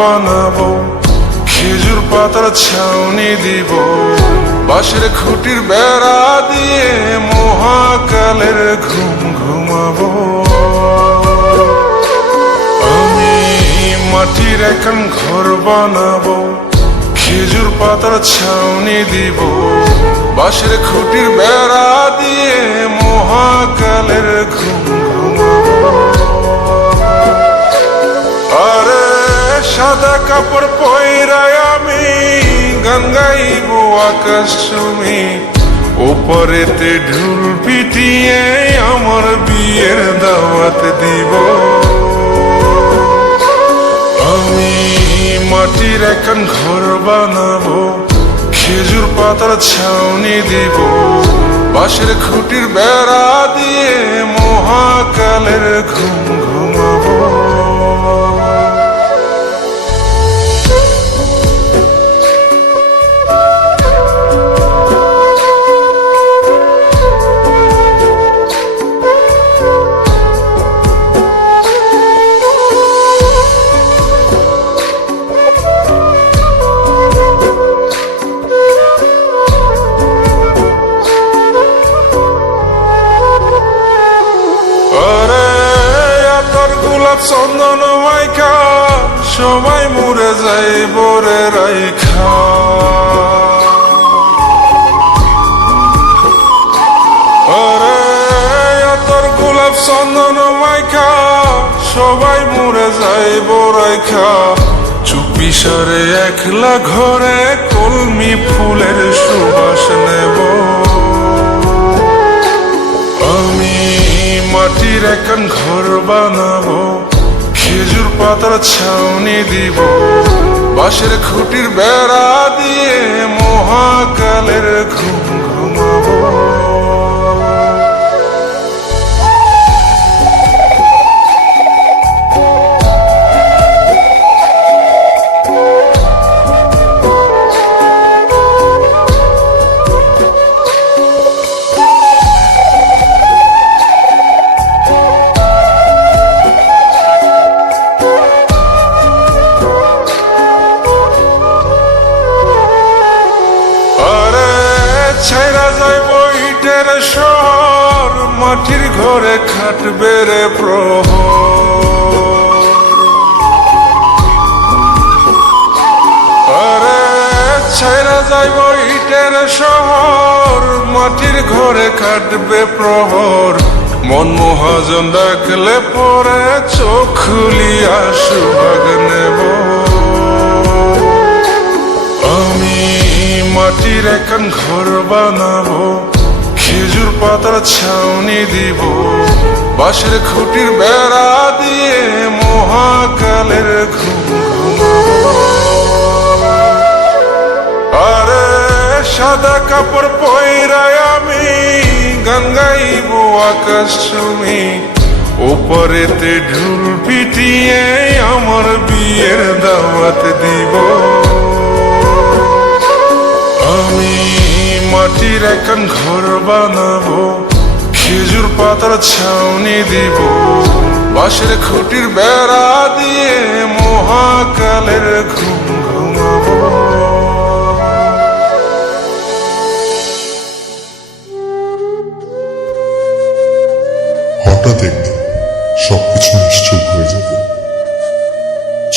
বানাবো, খেজুর পাতার ছাউনি দিব, বাঁশের খুঁটির বেড়া দিয়ে মহাকালের ঘুম ঘুমাবো। আমি মাটির এখন ঘর বানাবো, খেজুর পাতার ছাউনি দিব, বাঁশের খুঁটির বেড়া দিয়ে মহাকালের ঘুম ঘুমাবো। আরে সাদা কাপড় পয়রায় আমি গান গাইব আকাশ চুমি, ওপরেতে ঢুল পিটিয়ে আমার বিয়ের দাওয়াত দিব। আমি মাটির এখন ঘর বানাবো, খেজুর পাতার ছাউনি দিব, বাঁশের খুঁটির বেড়া দিয়ে মহাকালের ঘুম ঘুমাবো। চন্দন মাইকা সবাই মরে যাই বরে রাইখা, আরে তোর গোলাপ চন্দন মাইকা সবাই মরে যাই বরাইখা, চুপি সারে একলা ঘরে কলমি ফুলের সুবাস নেব। আমি মাটির এখন ঘর বানাবো, খেজুর পাতার ছাউনি দিব, বাঁশের খুঁটির বেড়া দিয়ে মহাকালের ঘুম ঘুমাবো। শহর মাটির ঘরে খাটবে রে প্রহর, আরে ছাইরা যাইব ইটের শহর মাটির ঘরে খাটবে প্রহর, মন মহাজন ডাকলে পরে চোখ খুলিয়া সুভাগ নেব। আমি মাটির এখন ঘর বানাবো, খেজুর পাতার ছাউনি দিব, বাঁশের খুঁটির বেড়া দিয়ে মহাকালের ঘুম ঘুমাবো। আরে সাদা কাপড় পয়রায় আমি গান গাইব আকাশ চুমি, ওপরেতে ঢুল পিটিয়ে আমার বিয়ের দাওয়াত দিব। আমি মাটির এখন ঘর বানাবো, খেজুর পাতার ছাউনি দিব, বাঁশের খুঁটির বেড়া দিয়ে মহাকালের ঘুম ঘুমাবো। হঠাৎ একদিন সবকিছু নিশ্চুপ হয়ে যাবে,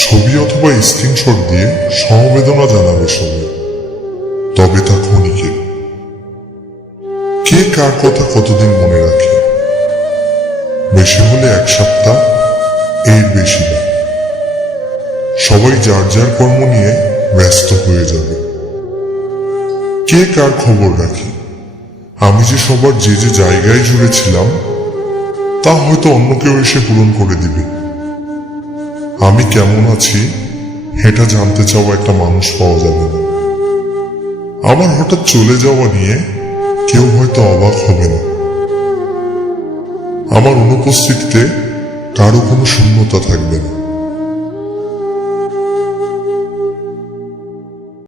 ছবি অথবা স্ক্রিনশট দিয়ে সমবেদনা জানাবে সবাই, তবে তা ক্ষণিকে। কে কার কথা কতদিন মনে রাখে, বেশি হলে এক সপ্তাহ, এর বেশি না। সবাই যার যার কর্ম নিয়ে ব্যস্ত হয়ে যাবে। কে কার খবর রাখে, আমি যে সবার যে যে জায়গায় জুড়ে ছিলাম তা হয়তো অন্য কেউ এসে পূরণ করে দিবে। আমি কেমন আছি এটা জানতে চাওয়া একটা মানুষ পাওয়া যাবে না। আমার হঠাৎ চলে যাওয়া নিয়ে কেউ হয়তো অবাক হবে না। আমার অনুপস্থিতিতে কারো কোনো শূন্যতা থাকবে না।